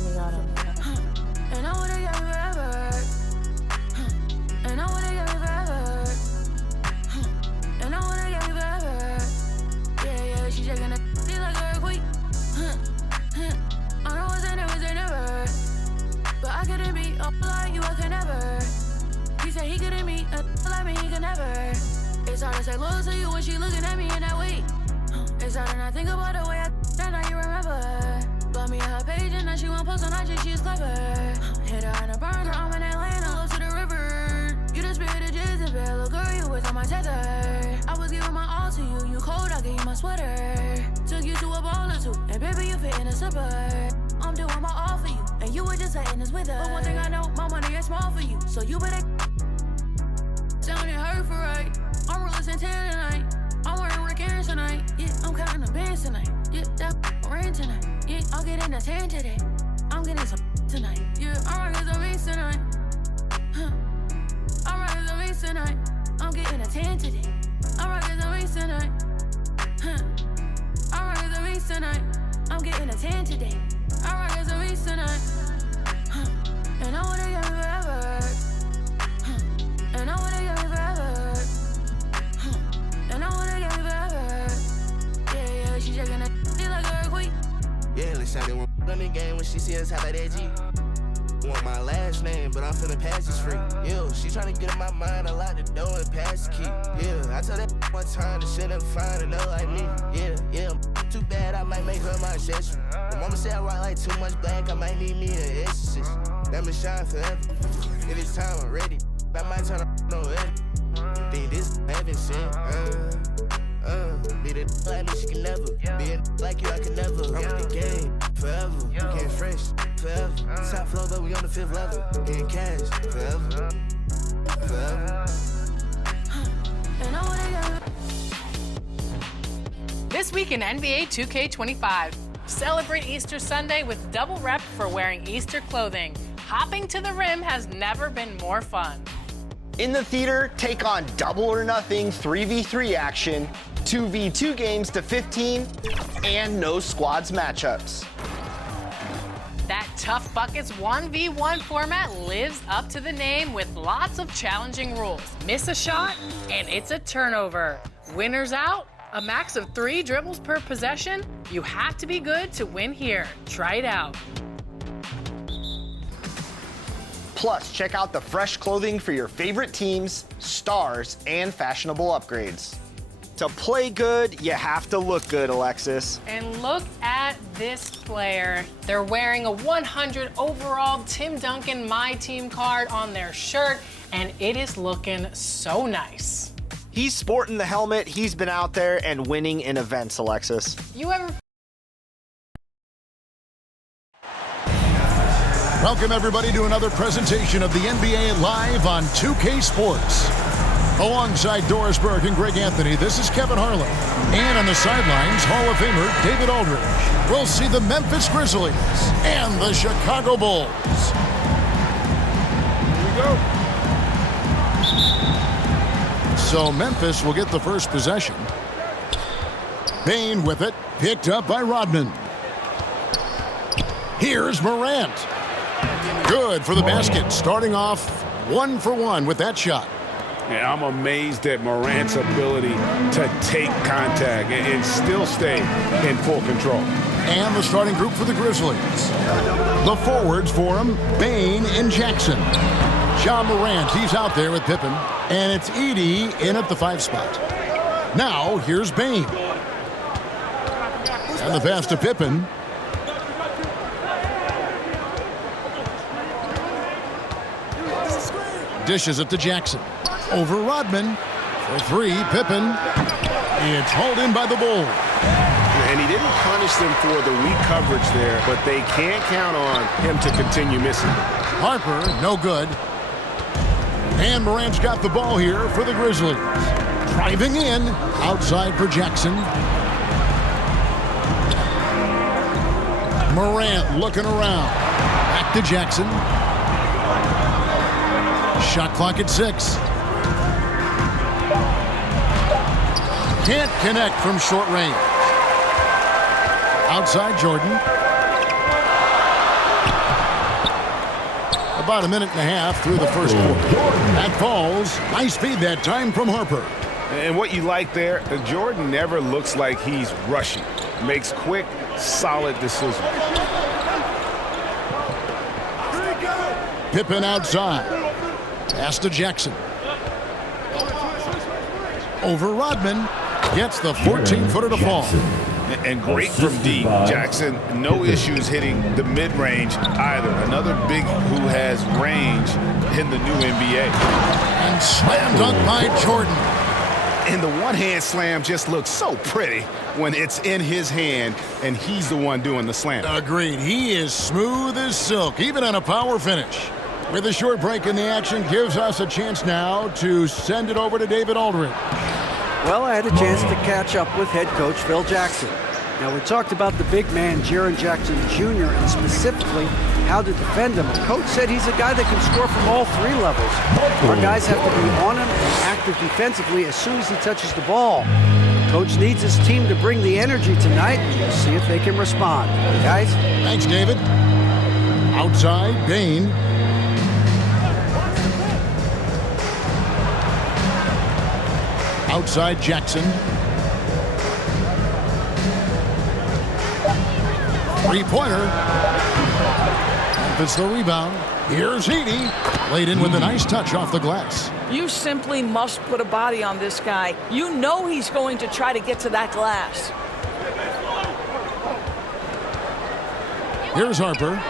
semi-auto. And I wanna get me forever. And I wanna get me forever. And I wanna get me forever. Yeah, she shaking that shit like a earthquake. I know what's in it, was in never. But I couldn't be up like you, I could never. He said he couldn't be a like me, he could never. It's hard to say loyal to you when she looking at me in that way. It's hard to not think about the way I that now you remember. Got me on her page and now she won't post on IG, she's clever. Hit her on a burner, I'm in Atlanta, love to the river. You the spirit of Jezebel, little girl, you was on my tether. I was giving my all to you, you cold, I gave you my sweater. Took you to a ball or two, and baby, you fit in a slipper. I'm doing my all for you, and you were just letting us with her. But one thing I know, my money is small for you, so you better sounding hurt for right. I'm real Santana tonight. I'm wearing Rick Aaron tonight. Yeah, I'm counting the bands tonight. Yeah, that rain tonight. Yeah, I'll get in the 10 today. I'm getting some tonight. Yeah, I'm rocking some beats tonight. I'm rocking some beats tonight. I'm getting a 10 today. I'm rocking some beats tonight. I'm rocking some beats tonight. I'm getting a 10 today. I'm rocking some beats tonight. And I wanna get me forever. And I wanna get me forever. And I wanna get me forever. Yeah, she shaking that shit like a earthquake. Yeah, let's shout it one on the game when she see us top of that G. Want my last name, but I'm feeling pass is free. Yo, she tryna get in my mind, I lock the door and pass the key. Yeah, I tell that one time, the shit ain't fine enough like me. Yeah, I'm too bad, I might make her my accessory. My mama said I rock like too much black, I might need me an exorcist. That me shine forever. It is time, I'm ready. I might turn up no edit. Think this heaven sent. Be the like me, she can never. Be a like you, I can never. I'm with the game forever. Getting fresh forever. Top floor, but we on the 5th level. Getting cash forever. Forever. And I wanna get This week in NBA 2K25, celebrate Easter Sunday with double rep for wearing Easter clothing. Hopping to the rim has never been more fun. In the theater, take on double or nothing 3v3 action, 2v2 games to 15, and no squads matchups. That Tough Buckets 1v1 format lives up to the name with lots of challenging rules. Miss a shot, and it's a turnover. Winners out, a max of 3 dribbles per possession. You have to be good to win here. Try it out. Plus, check out the fresh clothing for your favorite teams, stars, and fashionable upgrades. To play good, you have to look good, Alexis. And look at this player. They're wearing a 100 overall Tim Duncan My Team card on their shirt, and it is looking so nice. He's sporting the helmet, he's been out there and winning in events, Alexis. You ever Welcome, everybody, to another presentation of the NBA Live on 2K Sports. Alongside Doris Burke and Greg Anthony, this is Kevin Harlan. And on the sidelines, Hall of Famer David Aldridge. We'll see the Memphis Grizzlies and the Chicago Bulls. Here we go. So Memphis will get the first possession. Bane with it, picked up by Rodman. Here's Morant. Good for the basket, starting off 1 for 1 with that shot. Yeah, I'm amazed at Morant's ability to take contact and still stay in full control. And the starting group for the Grizzlies. The forwards for him, Bane and Jackson. John Morant, he's out there with Pippen. And it's Edey in at the 5 spot. Now, here's Bane. And the pass to Pippen. Dishes it to Jackson. Over Rodman. For 3, Pippen. It's hauled in by the Bulls. And he didn't punish them for the weak coverage there, but they can't count on him to continue missing. Harper, no good. And Morant's got the ball here for the Grizzlies. Driving in, outside for Jackson. Morant looking around. Back to Jackson. Shot clock at 6. Can't connect from short range. Outside Jordan. about a minute and a half through the first quarter. That falls. High speed that time from Harper. And what you like there, Jordan never looks like he's rushing. Makes quick, solid decisions. Pippen outside. Pass to Jackson. Over Rodman. Gets the 14-footer to fall. And great from deep, Jackson. No issues hitting the mid-range either. Another big who has range in the new NBA. And slam dunk by Jordan. And the one-hand slam just looks so pretty when it's in his hand and he's the one doing the slam. Agreed. He is smooth as silk, even on a power finish. With a short break in the action, gives us a chance now to send it over to David Aldridge. Well, I had a chance to catch up with head coach Phil Jackson. Now, we talked about the big man, Jaren Jackson Jr., and specifically how to defend him. The coach said he's a guy that can score from all three levels. Our guys have to be on him and active defensively as soon as he touches the ball. Coach needs his team to bring the energy tonight, and we'll see if they can respond. Guys? Thanks, David. Outside, Bane. Outside, Jackson. Three-pointer. Memphis the rebound. Here's Edey. Laid in with a nice touch off the glass. You simply must put a body on this guy. You know he's going to try to get to that glass. Here's Harper.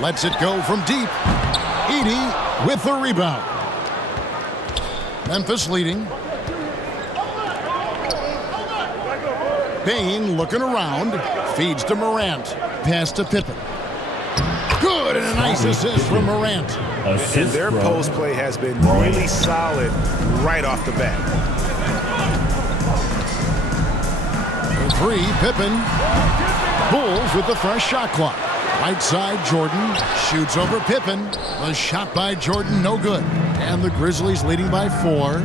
Lets it go from deep. Edey with the rebound. Memphis leading. Bane looking around. Feeds to Morant. Pass to Pippen. Good, and a nice assist from Morant. And their post play has been really solid right off the bat. For three, Pippen. Bulls with the fresh shot clock. Right side, Jordan shoots over Pippen. The shot by Jordan, no good. And the Grizzlies leading by 4.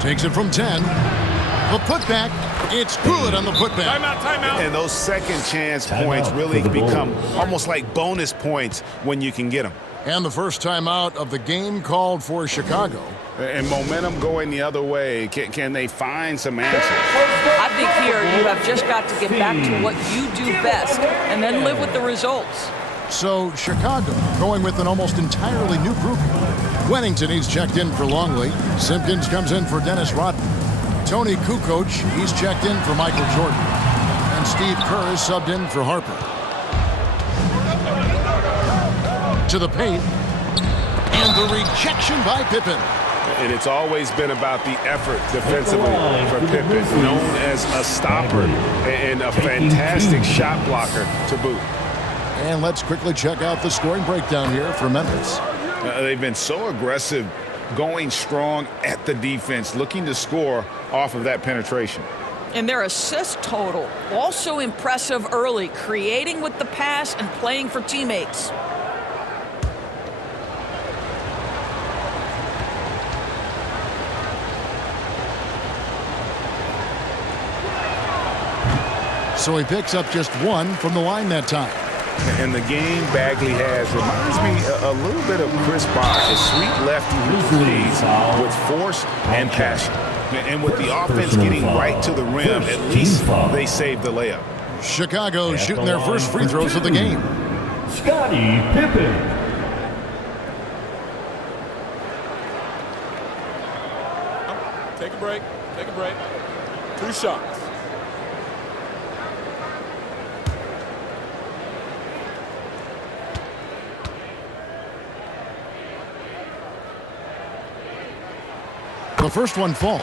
Takes it from 10. The putback, it's good on the putback. Timeout. And those second chance points really become almost like bonus points when you can get them. And the first timeout of the game called for Chicago. And momentum going the other way. Can they find some answers? I think here you have just got to get back to what you do best and then live with the results. So Chicago going with an almost entirely new group. Wennington, he's checked in for Longley. Simpkins comes in for Dennis Rodman. Tony Kukoc, he's checked in for Michael Jordan. And Steve Kerr is subbed in for Harper. To the paint. And the rejection by Pippen. And it's always been about the effort defensively for Pippen, known as a stopper and a fantastic shot blocker to boot. And let's quickly check out the scoring breakdown here for Memphis. They've been so aggressive, going strong at the defense, looking to score off of that penetration. And their assist total, also impressive early, creating with the pass and playing for teammates. So he picks up just 1 from the line that time. And the game Bagley has reminds me a little bit of Chris Bosh, a sweet lefty who plays with force and passion. And with the offense getting right to the rim, at least they saved the layup. Chicago shooting their first free throws of the game. Scottie Pippen. Take a break. 2 shots. The first one falls.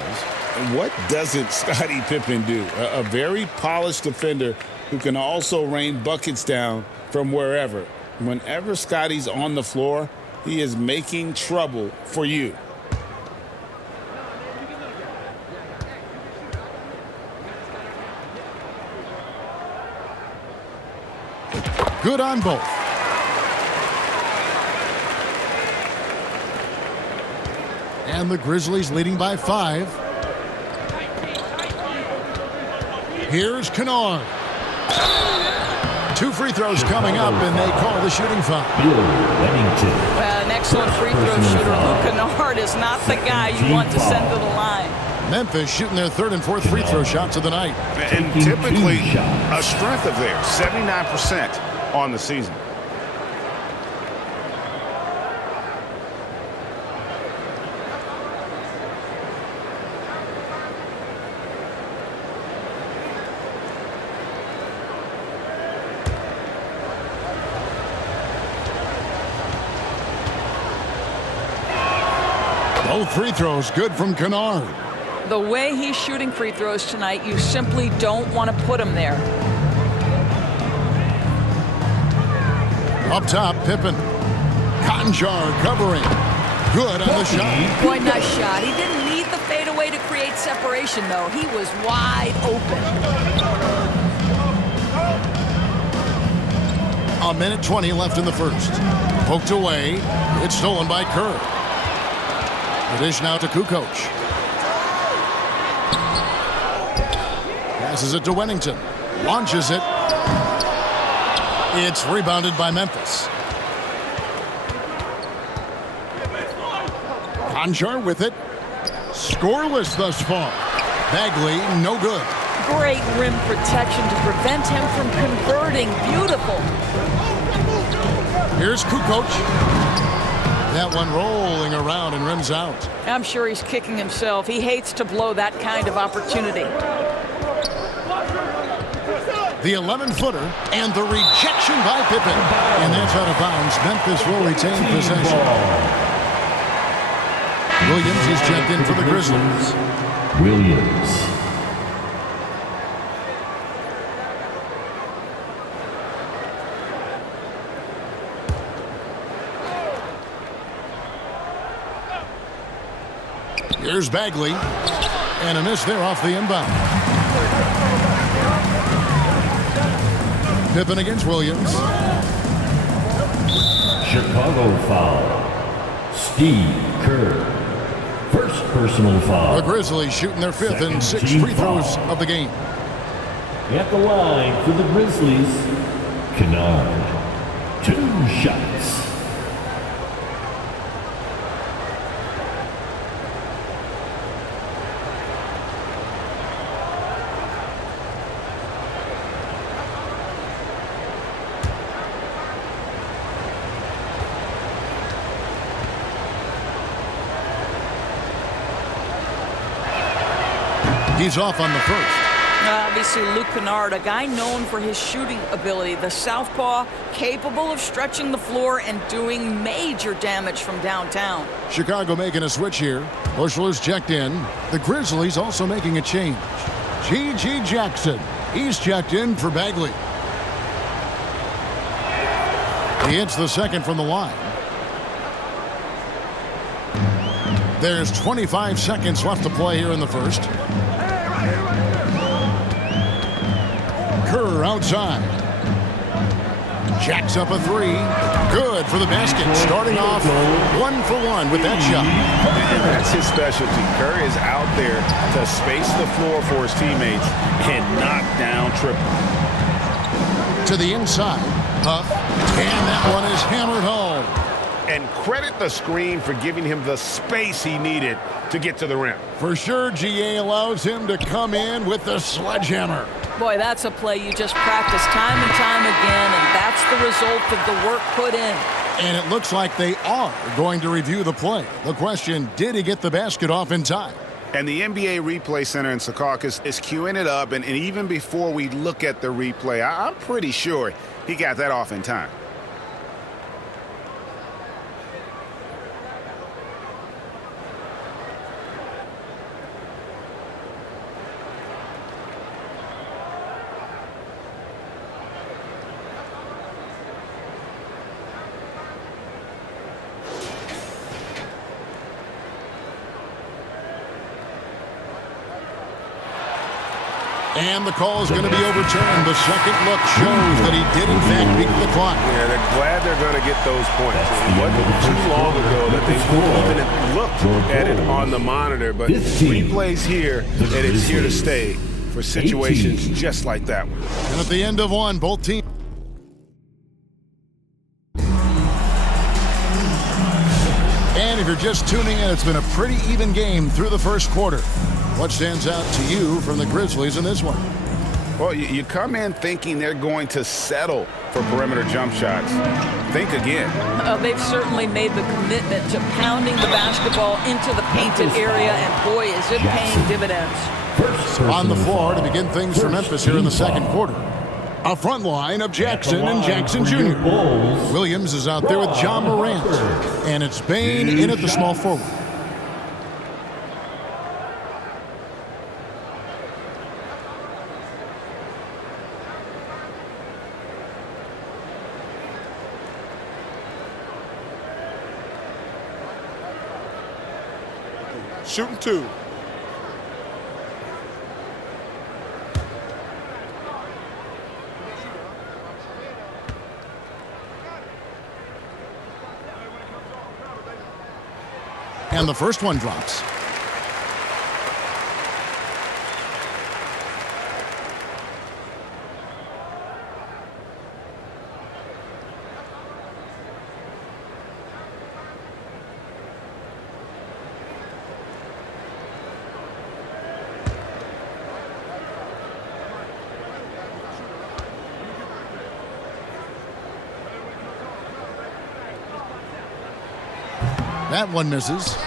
And what doesn't Scottie Pippen do? A very polished defender who can also rain buckets down from wherever. Whenever Scottie's on the floor, he is making trouble for you. Good on both. And the Grizzlies leading by 5. Here's Kennard. 2 free throws coming up, and they call the shooting foul. Bill Bennington. An excellent free throw shooter. Luke Kennard is not the guy you want to send to the line. Memphis shooting their 3rd and 4th free throw shots of the night. And typically a strength of theirs, 79% on the season. Both free throws good from Kennard. The way he's shooting free throws tonight, you simply don't want to put him there. Up top, Pippen. Conjar covering. Good on the shot. Boy, nice shot. He didn't need the fadeaway to create separation, though. He was wide open. A minute 20 left in the first. Poked away. It's stolen by Kerr. The dish now to Kukoc. Passes it to Wennington. Launches it. It's rebounded by Memphis. Conjar with it. Scoreless thus far. Bagley, no good. Great rim protection to prevent him from converting. Beautiful. Here's Kukoc. That one rolling around and rims out. I'm sure he's kicking himself. He hates to blow that kind of opportunity. The 11-footer and the rejection by Pippen. And that's out of bounds. Memphis will retain possession. Williams is checked in for the Grizzlies. Williams. Here's Bagley. And a miss there off the inbound. Pippen against Williams. Chicago foul. Steve Kerr. First personal foul. The Grizzlies shooting their 5th and 6th free throws of the game. At the line for the Grizzlies, Kennard. 2 shots. He's off on the first. Obviously, Luke Kennard, a guy known for his shooting ability. The southpaw, capable of stretching the floor and doing major damage from downtown. Chicago making a switch here. Bushler's checked in. The Grizzlies also making a change. G.G. Jackson. He's checked in for Bagley. He hits the second from the line. There's 25 seconds left to play here in the first. Kerr outside. Jacks up a 3. Good for the basket. Starting off 1 for 1 with that shot. And that's his specialty. Kerr is out there to space the floor for his teammates and knock down triple. To the inside. Huff. And that one is hammered home. And credit the screen for giving him the space he needed to get to the rim. For sure, GA allows him to come in with the sledgehammer. Boy, that's a play you just practice time and time again, and that's the result of the work put in. And it looks like they are going to review the play. The question, did he get the basket off in time? And the NBA Replay Center in Secaucus is queuing it up, and even before we look at the replay, I'm pretty sure he got that off in time. And the call is going to be overturned. The second look shows that he did, in fact, beat the clock. Yeah, they're glad they're going to get those points. It wasn't too long ago that they even looked at it on the monitor, but replay's here, and it's here to stay for situations just like that one. And at the end of one, both teams. if you're just tuning in, it's been a pretty even game through the first quarter. What stands out to you from the Grizzlies in this one? Well, you come in thinking they're going to settle for perimeter jump shots. Think again. They've certainly made the commitment to pounding the basketball into the painted area, and boy, is it paying dividends. On the floor to begin things for Memphis here in the second quarter. A front line of Jackson and Jackson Jr. Williams is out there with John Morant. And it's Bane in at the small forward. Shooting 2. And the first one drops. That one misses.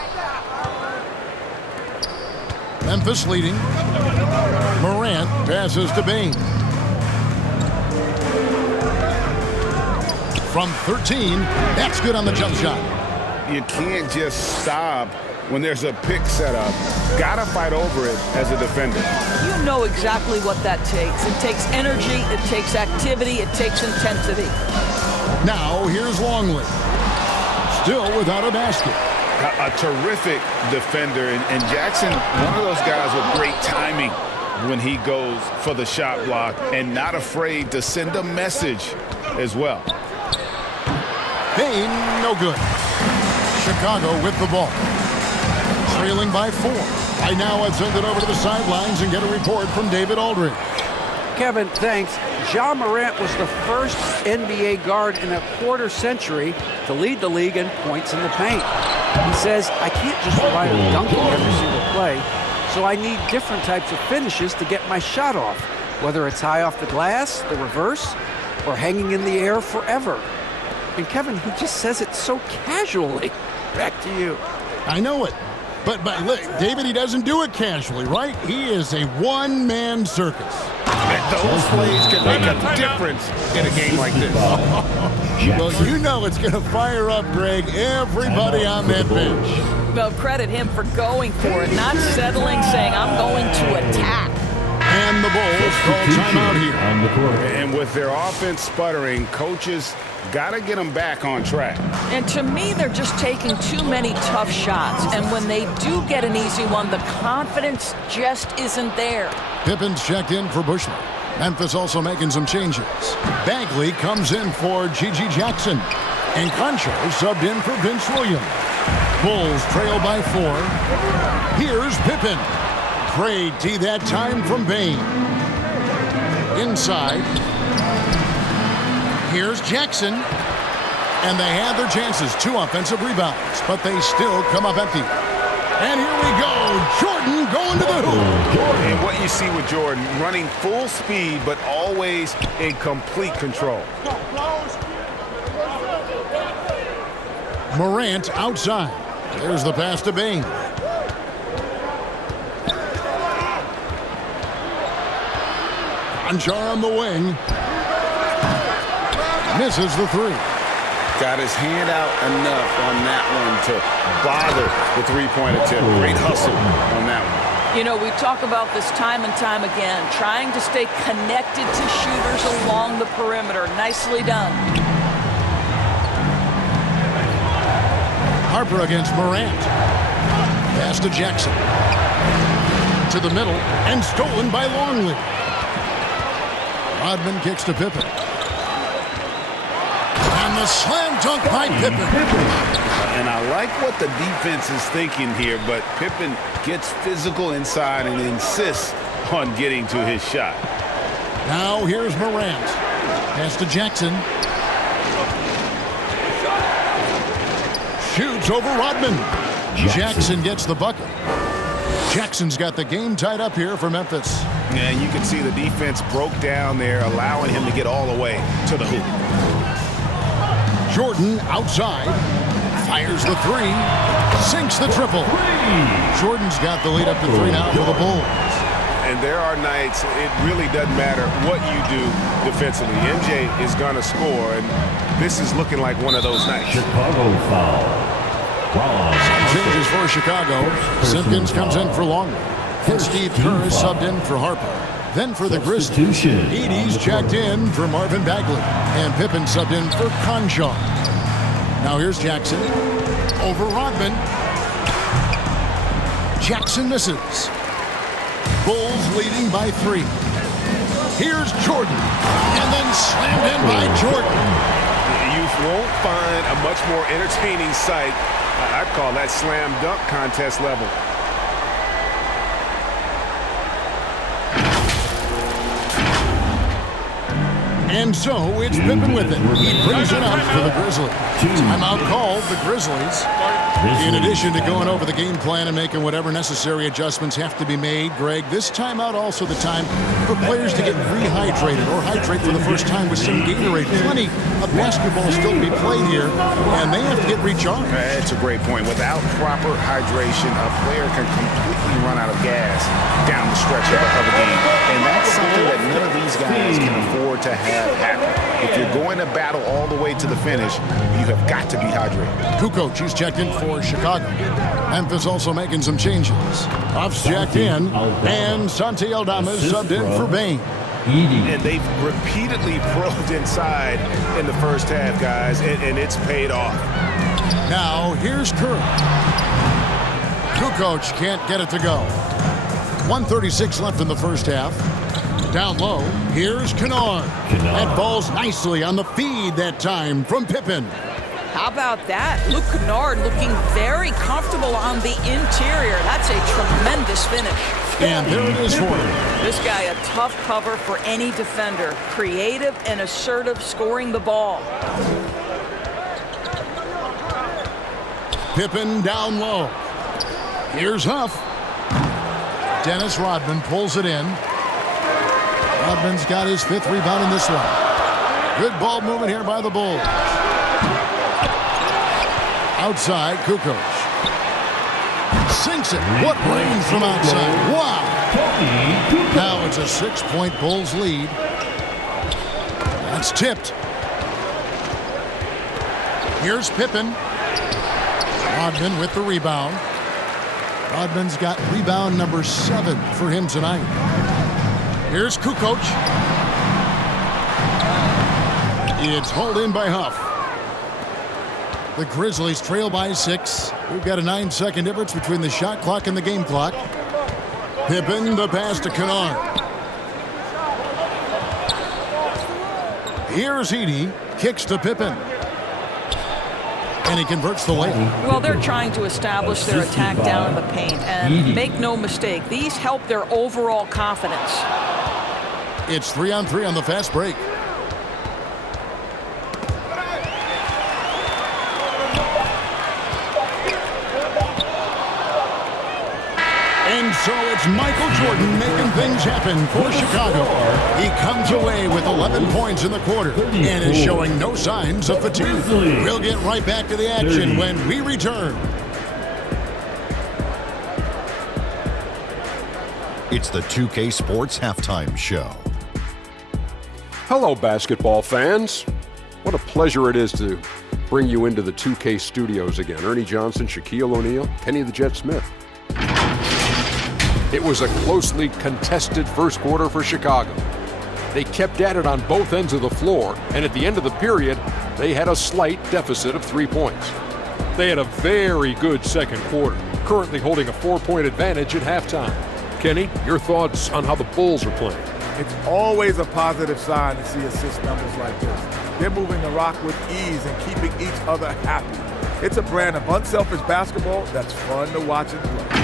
Memphis leading. Morant passes to Bane. From 13, that's good on the jump shot. You can't just stop when there's a pick set up. Gotta fight over it as a defender. You know exactly what that takes. It takes energy, it takes activity, it takes intensity. Now here's Longley. Still without a basket. A terrific defender, and Jackson, one of those guys with great timing when he goes for the shot block and not afraid to send a message as well. Bane, no good. Chicago with the ball. Trailing by 4. Right now I've sent it over to the sidelines and get a report from David Aldridge. Kevin, thanks. Ja Morant was the first NBA guard in a quarter century to lead the league in points in the paint. He says, I can't just rely on dunking every single play, so I need different types of finishes to get my shot off, whether it's high off the glass, the reverse, or hanging in the air forever. And Kevin, he just says it so casually. Back to you. I know it. But look, David, he doesn't do it casually, right? He is a one-man circus. Those plays can make a difference in a game like this. Well, you know it's going to fire up, Greg, everybody on that bench. Well, credit him for going for it, not settling, saying, I'm going to attack. And the Bulls call timeout here. On the court. And with their offense sputtering, coaches got to get them back on track. And to me, they're just taking too many tough shots. And when they do get an easy one, the confidence just isn't there. Pippen's checked in for Bushman. Memphis also making some changes. Bagley comes in for Gigi Jackson. And Concho subbed in for Vince Williams. Bulls trail by 4. Here's Pippen. Great D that time from Bane. Inside. Here's Jackson. And they had their chances. 2 offensive rebounds. But they still come up empty. And here we go. Jordan going to the hoop. And what you see with Jordan, running full speed, but always in complete control. Morant outside. There's the pass to Bane. Conchar on the wing. Misses the 3. Got his hand out enough on that one to bother the three-point attempt. Great hustle on that one. You know, we talk about this time and time again, trying to stay connected to shooters along the perimeter. Nicely done. Harper against Morant. Pass to Jackson. To the middle and stolen by Longley. Rodman kicks to Pippen. And the slam dunk by Pippen. And I like what the defense is thinking here, but Pippen gets physical inside and insists on getting to his shot. Now here's Morant. Pass to Jackson. shoots over Rodman. Jackson gets the bucket. Jackson's got the game tied up here for Memphis. And you can see the defense broke down there, allowing him to get all the way to the hoop. Jordan outside. Fires the three. Sinks the triple. Jordan's got the lead up to 3 now for the Bulls. And there are nights it really doesn't matter what you do defensively. MJ is going to score, and this is looking like one of those nights. Chicago foul. Some changes for Chicago. Simpkins comes in for Longley. And Steve Kerr is subbed in for Harper. Then for the Grizzlies, Edey's checked in for Marvin Bagley. And Pippen subbed in for Crenshaw. Now here's Jackson. Over Rodman. Jackson misses. Bulls leading by 3. Here's Jordan. And then slammed in by Jordan. You won't find a much more entertaining sight. I'd call that slam dunk contest level. And so it's Pippen with it. He brings it up for the Grizzlies. Timeout called the Grizzlies. In addition to going over the game plan and making whatever necessary adjustments have to be made, Greg, this timeout also the time for players to get rehydrated or hydrate for the first time with some Gatorade. Plenty of basketball still to be played here, and they have to get recharged. That's a great point. Without proper hydration, a player can completely run out of gas down the stretch of a game. And that's something that none of these guys can afford to have happen. If you're going to battle all the way to the finish, you have got to be hydrated. Kukoc, he's checked in for Chicago. Memphis also making some changes. Huff's jacked in, and Santi Aldama is subbed in for Bane. And they've repeatedly probed inside in the first half, guys, and it's paid off. Now, here's Kerr. Kukoc can't get it to go. 1:36 left in the first half. Down low, here's Kennard. That falls nicely on the feed that time from Pippen. How about that? Luke Kennard looking very comfortable on the interior. That's a tremendous finish. And there it is for him. This guy a tough cover for any defender. Creative and assertive scoring the ball. Pippen down low. Here's Huff. Dennis Rodman pulls it in. Rodman's got his 5th rebound in this one. Good ball movement here by the Bulls. Outside, Kukoc. Sinks it. What range from outside. Wow. Now it's a 6-point Bulls lead. That's tipped. Here's Pippen. Rodman with the rebound. Rodman's got rebound number 7 for him tonight. Here's Kukoc. It's hauled in by Huff. The Grizzlies trail by 6. We've got a 9-second difference between the shot clock and the game clock. Pippen, the pass to Kennard. Here's Edey. Kicks to Pippen. And he converts the layup. Well, they're trying to establish their attack down in the paint. And make no mistake, these help their overall confidence. It's 3-on-3 on the fast break. And so it's Michael Jordan making things happen for Chicago. He comes away with 11 points in the quarter and is showing no signs of fatigue. We'll get right back to the action when we return. It's the 2K Sports Halftime Show. Hello, basketball fans. What a pleasure it is to bring you into the 2K studios again. Ernie Johnson, Shaquille O'Neal, Kenny the Jet Smith. It was a closely contested first quarter for Chicago. They kept at it on both ends of the floor, and at the end of the period, they had a slight deficit of 3 points. They had a very good second quarter, currently holding a 4-point advantage at halftime. Kenny, your thoughts on how the Bulls are playing? It's always a positive sign to see assist numbers like this. They're moving the rock with ease and keeping each other happy. It's a brand of unselfish basketball that's fun to watch and play.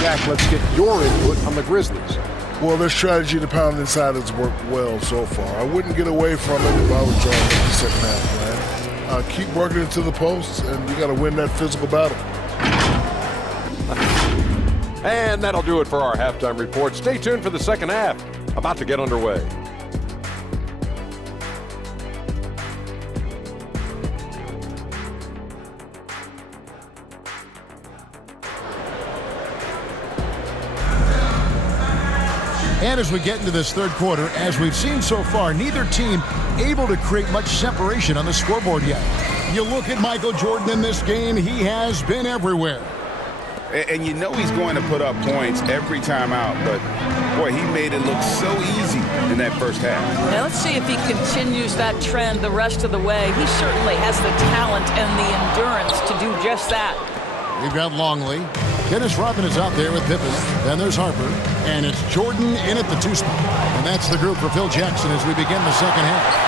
Jack, let's get your input on the Grizzlies. Well, their strategy to pound inside has worked well so far. I wouldn't get away from it if I was drawing the second half plan. Keep working into the posts, and you got to win that physical battle. And that'll do it for our halftime report. Stay tuned for the second half, about to get underway. And as we get into this third quarter, as we've seen so far, neither team able to create much separation on the scoreboard yet. You look at Michael Jordan in this game, he has been everywhere. And you know he's going to put up points every time out, but boy, he made it look so easy in that first half. Now let's see if he continues that trend the rest of the way. He certainly has the talent and the endurance to do just that. We've got Longley. Dennis Rodman is out there with Pippen. Then there's Harper. And it's Jordan in at the 2 spot. And that's the group for Phil Jackson as we begin the second half.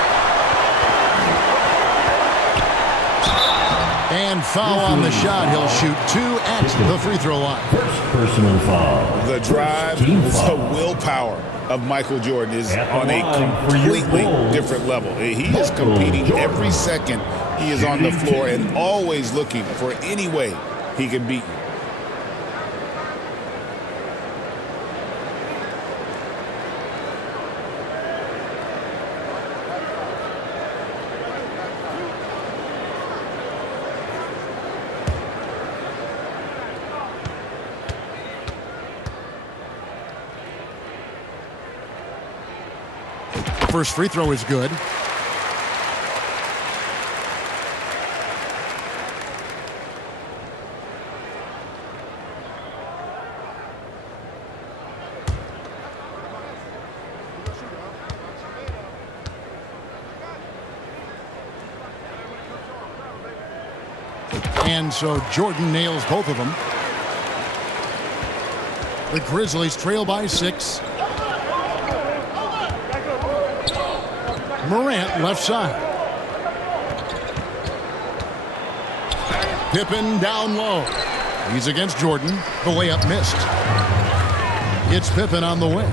And foul on the shot. He'll shoot 2 at the free throw line. First personal foul. The drive, the willpower of Michael Jordan is on a completely different level. He is competing every second he is on the floor and always looking for any way he can beat you. First free throw is good. And so Jordan nails both of them. The Grizzlies trail by 6. Morant left side. Pippen down low. He's against Jordan. The layup missed. It's Pippen on the wing.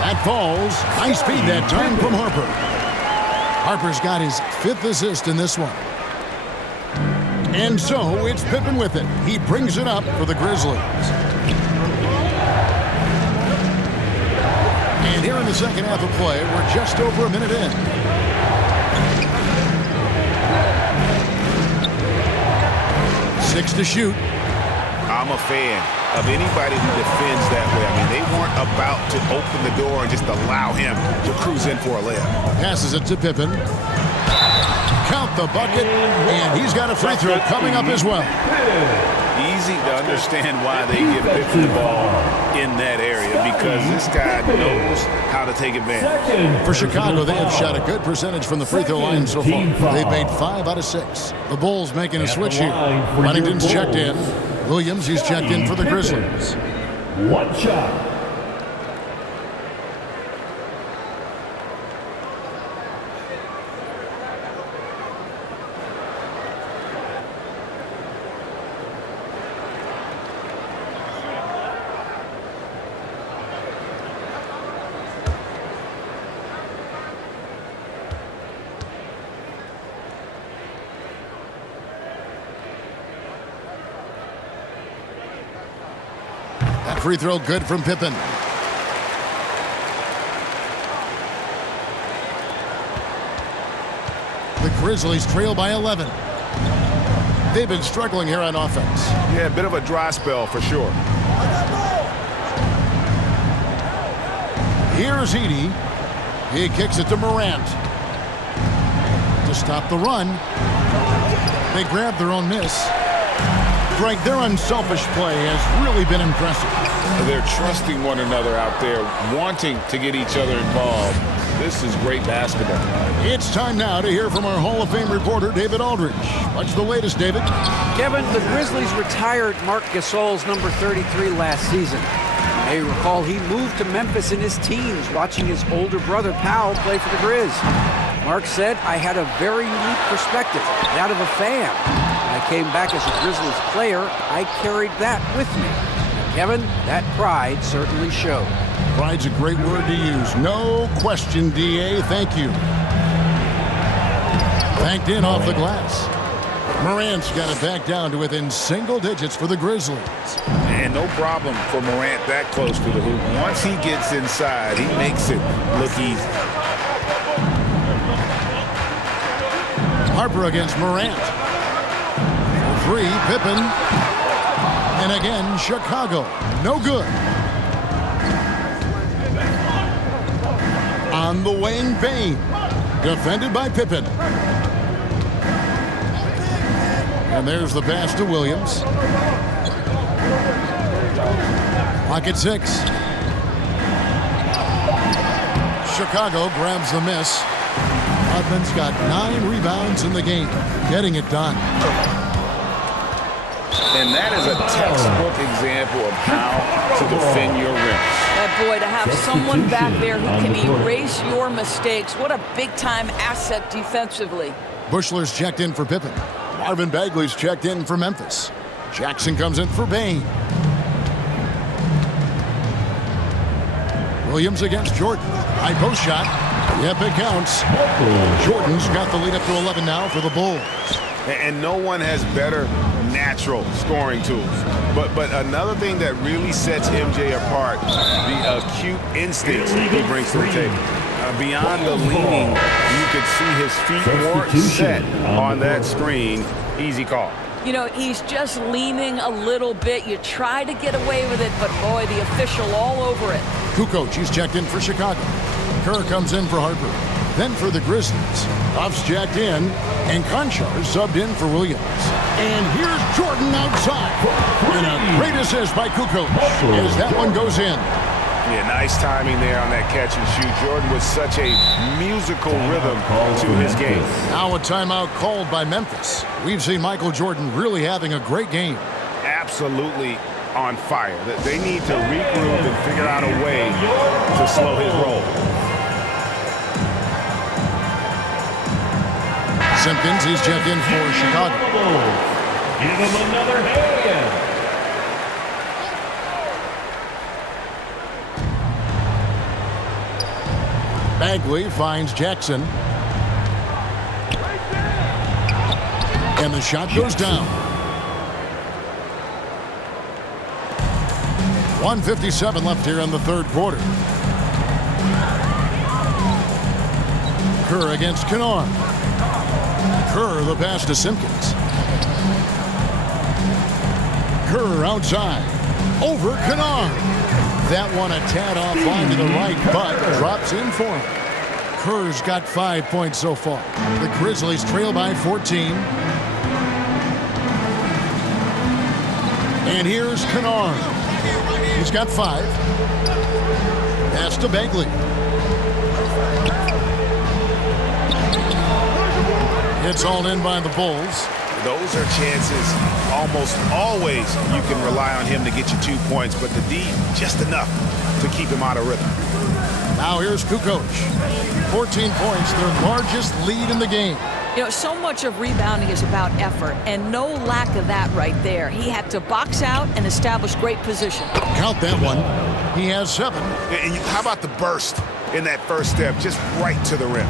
That falls. High speed that time from Harper. Harper's got his 5th assist in this one. And so it's Pippen with it. He brings it up for the Grizzlies. And here in the second half of play, we're just over a minute in. Six to shoot. I'm a fan of anybody who defends that way. I mean, they weren't about to open the door and just allow him to cruise in for a layup. Passes it to Pippen. Count the bucket, and he's got a free throw coming up as well. Easy to understand why they give Pippen the ball in that area, because this guy knows how to take advantage. For Chicago, they have shot a good percentage from the free throw line so far. They've made 5 out of 6. The Bulls making a switch here. Huntington's checked in. Williams, he's checked in for the Grizzlies. 1 shot. Free throw good from Pippen. The Grizzlies trail by 11. They've been struggling here on offense. Yeah, a bit of a dry spell for sure. Here's Edey. He kicks it to Morant. To stop the run. They grab their own miss. Greg, their unselfish play has really been impressive. They're trusting one another out there, wanting to get each other involved. This is great basketball. It's time now to hear from our Hall of Fame reporter, David Aldridge. What's the latest, David? Kevin, the Grizzlies retired Marc Gasol's number 33 last season. You may recall he moved to Memphis in his teens, watching his older brother, Powell, play for the Grizz. Mark said, I had a very unique perspective, that of a fan. When I came back as a Grizzlies player, I carried that with me. And Kevin, that pride certainly showed. Pride's a great word to use. No question, D.A. Thank you. Banked in off the glass. Morant's got it back down to within single digits for the Grizzlies. And no problem for Morant that close to the hoop. Once he gets inside, he makes it look easy. Harper against Morant. For three, Pippen. And again, Chicago. No good. On the wing, Bane. Defended by Pippen. And there's the pass to Williams. Pocket 6. Chicago grabs the miss. Rodman's got 9 rebounds in the game. Getting it done. And that is a textbook example of how to defend your rim. Boy, to have someone back there who can erase your mistakes. What a big-time asset defensively. Bushler's checked in for Pippen. Marvin Bagley's checked in for Memphis. Jackson comes in for Bane. Williams against Jordan. High post shot. Yep, it counts. Jordan's got the lead up to 11 now for the Bulls. And no one has better natural scoring tools. But another thing that really sets MJ apart, the acute instincts he brings to the table. Beyond the leaning, you could see his feet more set on that screen. Easy call. You know, he's just leaning a little bit. You try to get away with it, but boy, the official all over it. Kukoc, he's checked in for Chicago. Kerr comes in for Harper. Then for the Grizzlies, Huff's jacked in, and Conchar subbed in for Williams. And here's Jordan outside. And a great assist by Kukoc as that one goes in. Yeah, nice timing there on that catch and shoot. Jordan with such a musical rhythm to his game. Now a timeout called by Memphis. We've seen Michael Jordan really having a great game. Absolutely on fire. They need to regroup and figure out a way to slow his roll. Simpkins, he's checked in for Chicago. Give him another hand. Bagley finds Jackson. And the shot goes down. 1:57 left here in the third quarter. Kerr against Kennard. Kerr the pass to Simpkins. Kerr outside. Over Kennard. That one a tad offline to the right, but drops in for him. Kerr's got 5 points so far. The Grizzlies trail by 14. And here's Kennard. He's got 5. Pass to Bagley. It's all in by the Bulls. Those are chances almost always you can rely on him to get you 2 points, but the D just enough to keep him out of rhythm. Now here's Kukoc. 14 points, their largest lead in the game. You know, so much of rebounding is about effort, and no lack of that right there. He had to box out and establish great position. Count that one. He has 7. And how about the burst in that first step, just right to the rim?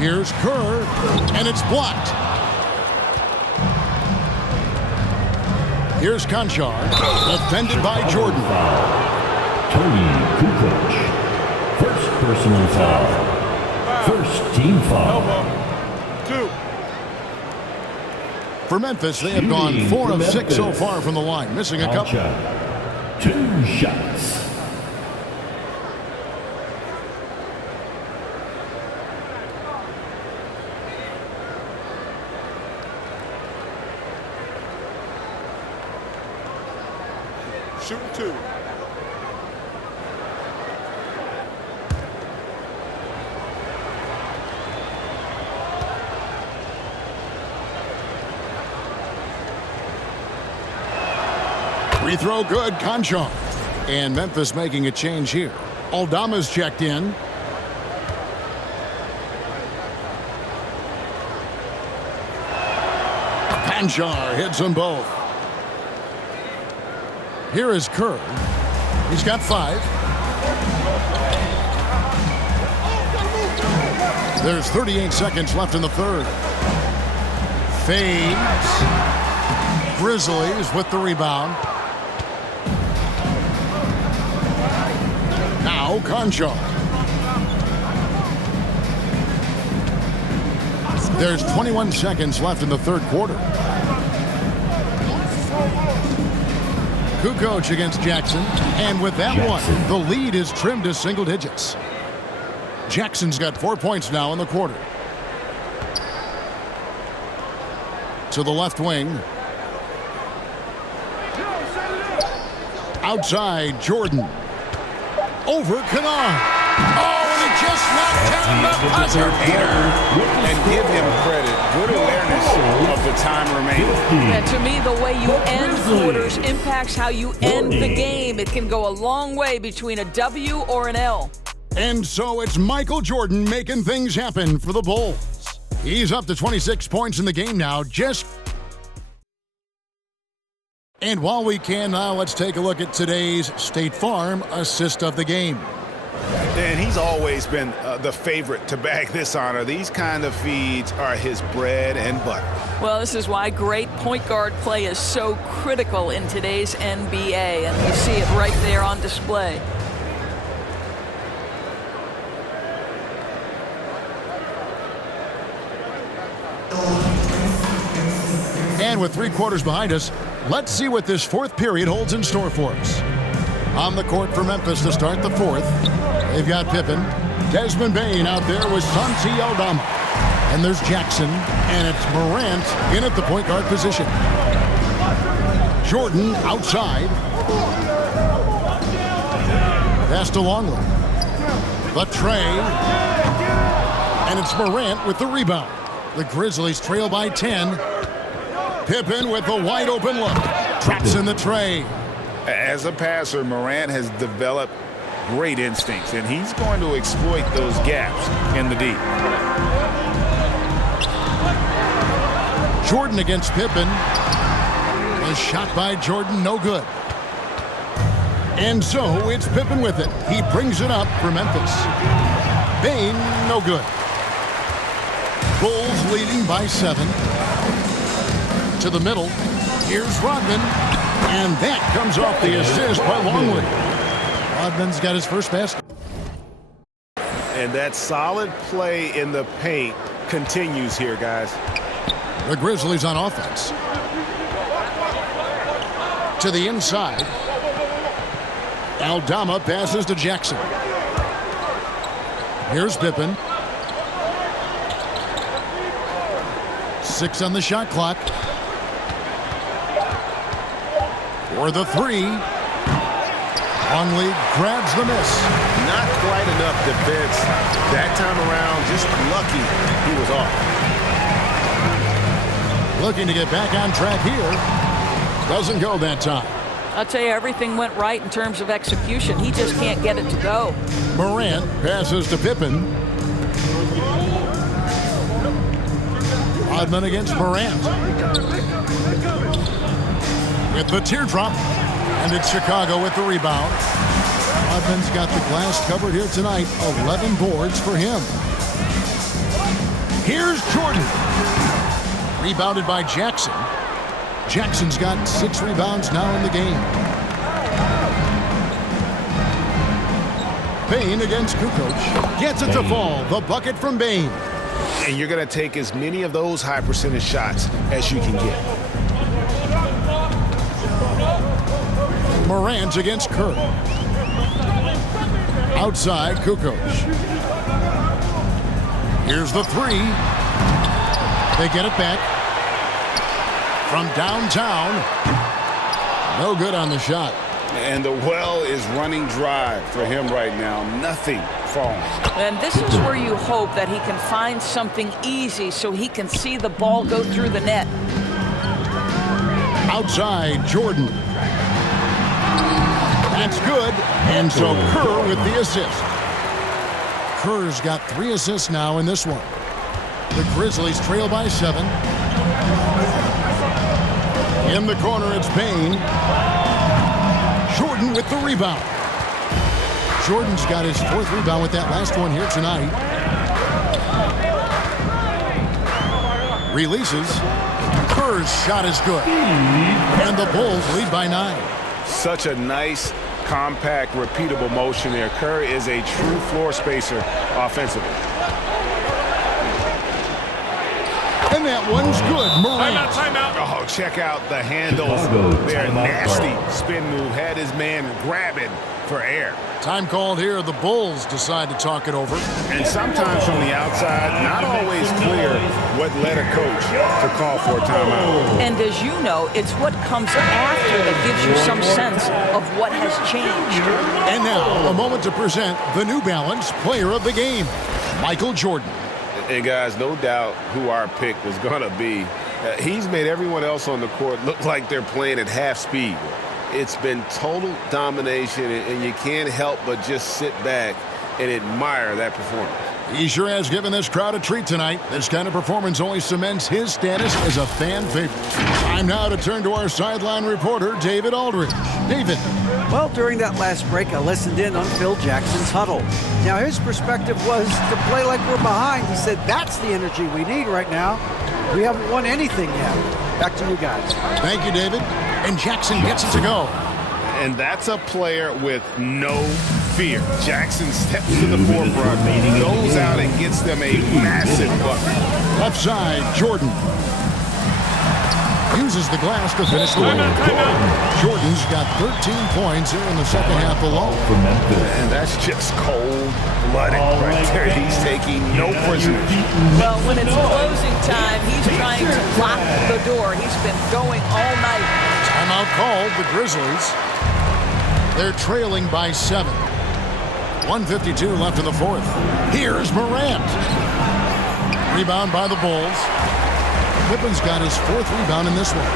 Here's Kerr, and it's blocked. Here's Conchar, defended by Jordan. Tony Kukoc. First personal foul. First team foul. 2. For Memphis, they have gone 4 of 6 so far from the line, missing a couple. 2 shots. Shooting 2. Free throw good, Conchar. And Memphis making a change here. Aldama's checked in. Conchar hits them both. Here is Kerr. He's got 5. There's 38 seconds left in the third. Fades. Grizzlies with the rebound. Now Concho. There's 21 seconds left in the third quarter. Kukoc against Jackson. And with that one, the lead is trimmed to single digits. Jackson's got 4 points now in the quarter. To the left wing. Outside, Jordan. Over Kennard. Oh, and he just knocked down the buzzer. And give him credit. Good awareness of the time remaining. And to me, the way you end quarters impacts how you end the game. It can go a long way between a W or an L. And so it's Michael Jordan making things happen for the Bulls. He's up to 26 points in the game now. And while we can now, let's take a look at today's State Farm assist of the game. And he's always been the favorite to bag this honor. These kind of feeds are his bread and butter. Well, this is why great point guard play is so critical in today's NBA, and you see it right there on display. And with 3 quarters behind us, let's see what this fourth period holds in store for us. On the court for Memphis to start the fourth, they've got Pippen. Desmond Bane out there with Santi Aldama. And there's Jackson, and it's Morant in at the point guard position. Jordan outside. Pass to Longley. The tray. And it's Morant with the rebound. The Grizzlies trail by 10. Pippen with the wide open look. Traps in the tray. As a passer, Morant has developed great instincts, and he's going to exploit those gaps in the deep. Jordan against Pippen. A shot by Jordan, no good. And so it's Pippen with it. He brings it up for Memphis. Bane, no good. Bulls leading by 7. To the middle. Here's Rodman. And that comes off the assist by Longley. Rodman's got his first basket. And that solid play in the paint continues here, guys. The Grizzlies on offense. To the inside. Aldama passes to Jackson. Here's Pippen. 6 on the shot clock. For the 3. Longley grabs the miss. Not quite enough defense that time around. Just lucky he was off. Looking to get back on track here. Doesn't go that time. I'll tell you, everything went right in terms of execution. He just can't get it to go. Morant passes to Pippen. Rodman against Morant. With the teardrop. And it's Chicago with the rebound. Rodman's got the glass covered here tonight. 11 boards for him. Here's Jordan. Rebounded by Jackson. Jackson's got 6 rebounds now in the game. Bane against Kukoc. Gets it to fall. The bucket from Bane. And you're going to take as many of those high percentage shots as you can get. Morant against Kerr. Outside, Kukoc. Here's the 3. They get it back. From downtown. No good on the shot. And the well is running dry for him right now. Nothing falling. And this is where you hope that he can find something easy so he can see the ball go through the net. Outside, Jordan. That's good. And so Kerr with the assist. Kerr's got 3 assists now in this one. The Grizzlies trail by 7. In the corner, it's Bane. Jordan with the rebound. Jordan's got his 4th rebound with that last one here tonight. Releases. Kerr's shot is good. And the Bulls lead by 9. Such a nice, compact, repeatable motion there. Kerr is a true floor spacer offensively. And that one's good. Morant. Timeout. Oh, check out the handles. They're nasty. Spin move. Had his man grabbing for air. Time called here. The Bulls decide to talk it over. And sometimes from the outside, not always clear what led a coach to call for a timeout. And as you know, it's what comes after that gives you some sense of what has changed. And now, a moment to present the New Balance Player of the Game, Michael Jordan. And guys, no doubt who our pick was going to be. He's made everyone else on the court look like they're playing at half speed. It's been total domination, and you can't help but just sit back and admire that performance. He sure has given this crowd a treat tonight. This kind of performance only cements his status as a fan favorite. Time now to turn to our sideline reporter, David Aldridge. David. Well, during that last break, I listened in on Phil Jackson's huddle. Now, his perspective was to play like we're behind. He said that's the energy we need right now. We haven't won anything yet. Back to you guys. Thank you, David. And Jackson gets it to go. And that's a player with no fear. Jackson steps to the forefront, goes out and gets them a massive bucket. Left side, Jordan. Uses the glass to finish the game. Jordan's got 13 points here in the second half alone. And that's just cold-blooded right there. He's taking no prisoners. Well, when it's closing time, he's trying to lock the door. He's been going all night. Timeout called, the Grizzlies. They're trailing by 7. 1:52 left in the fourth. Here's Morant. Rebound by the Bulls. Pippen's got his 4th rebound in this one.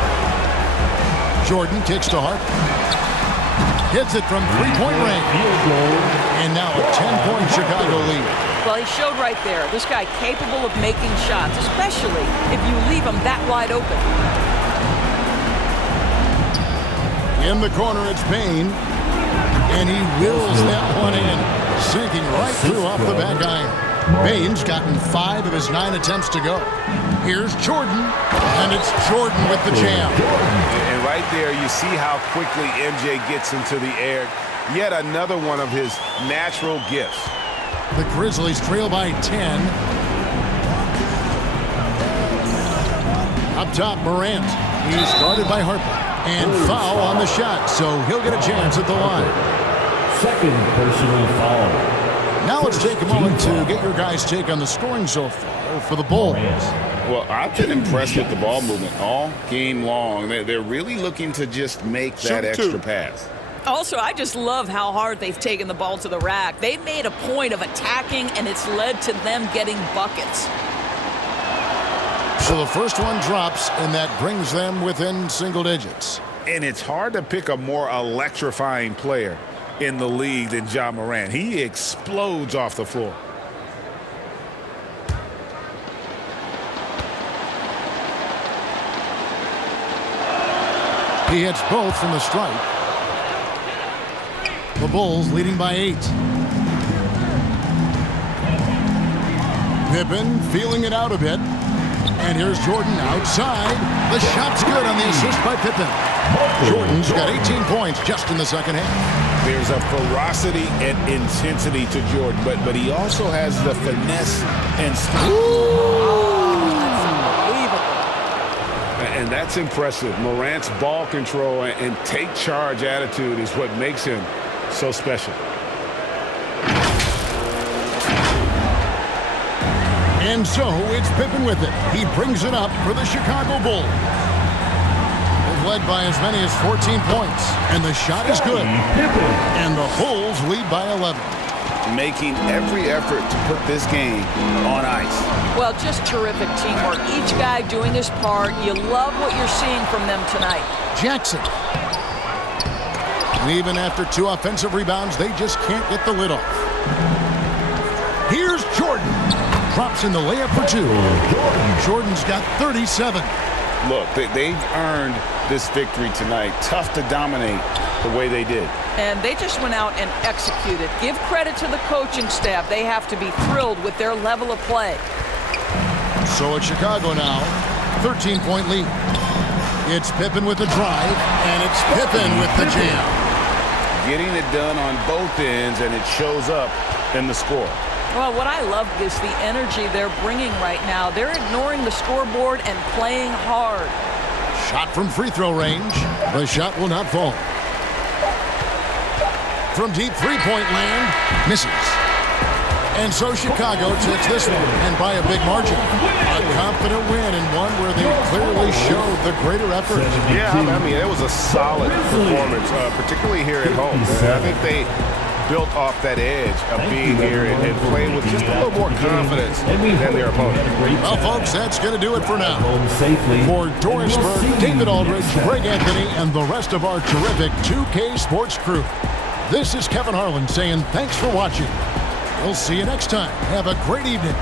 Jordan kicks to Harper. Hits it from three-point range. And now a 10-point Chicago lead. Well, he showed right there. This guy capable of making shots, especially if you leave him that wide open. In the corner, it's Payne. And he wills that one in, sinking right through off the back iron. Payne's gotten 5 of his 9 attempts to go. Here's Jordan, and it's Jordan with the jam. And right there, you see how quickly MJ gets into the air. Yet another one of his natural gifts. The Grizzlies trail by 10. Up top, Morant. He's guarded by Harper. And foul on the shot, so he'll get a chance at the line. Second personal foul. Now let's take a moment to get your guys' take on the scoring so far for the Bulls. Well, I've been impressed with the ball movement all game long. They're really looking to just make that extra pass. Also, I just love how hard they've taken the ball to the rack. They've made a point of attacking, and it's led to them getting buckets. So the first one drops, and that brings them within single digits. And it's hard to pick a more electrifying player in the league than Ja Morant. He explodes off the floor. He hits both from the stripe. The Bulls leading by 8. Pippen feeling it out a bit. And here's Jordan outside. The shot's good on the assist by Pippen. Jordan's got 18 points just in the second half. There's a ferocity and intensity to Jordan, but he also has the finesse and and that's impressive. Morant's ball control and take charge attitude is what makes him so special. And so it's Pippen with it. He brings it up for the Chicago Bulls. They've led by as many as 14 points, and the shot is good. And the Bulls lead by 11. Making every effort to put this game on ice. Well, just terrific teamwork. Each guy doing his part. You love what you're seeing from them tonight. Jackson. And even after 2 offensive rebounds, they just can't get the lid off. Here's Jordan. Drops in the layup for 2. Jordan's got 37. Look, they've earned this victory tonight. Tough to dominate the way they did. And they just went out and executed. Give credit to the coaching staff. They have to be thrilled with their level of play. So it's Chicago now, 13-point lead. It's Pippen with the drive, and it's Pippen with the jam. Getting it done on both ends, and it shows up in the score. Well, what I love is the energy they're bringing right now. They're ignoring the scoreboard and playing hard. Shot from free throw range. The shot will not fall. From deep three-point land, misses. And so Chicago takes this one, and by a big margin. A confident win, and one where they clearly showed the greater effort. Yeah, I mean, it was a solid performance, particularly here at home. I think they built off that edge of being here and playing with just a little more confidence than their opponent. Well, folks, that's going to do it for now. For Doris Burke, David Aldridge, Greg Anthony, and the rest of our terrific 2K Sports crew, this is Kevin Harlan saying thanks for watching. We'll see you next time. Have a great evening.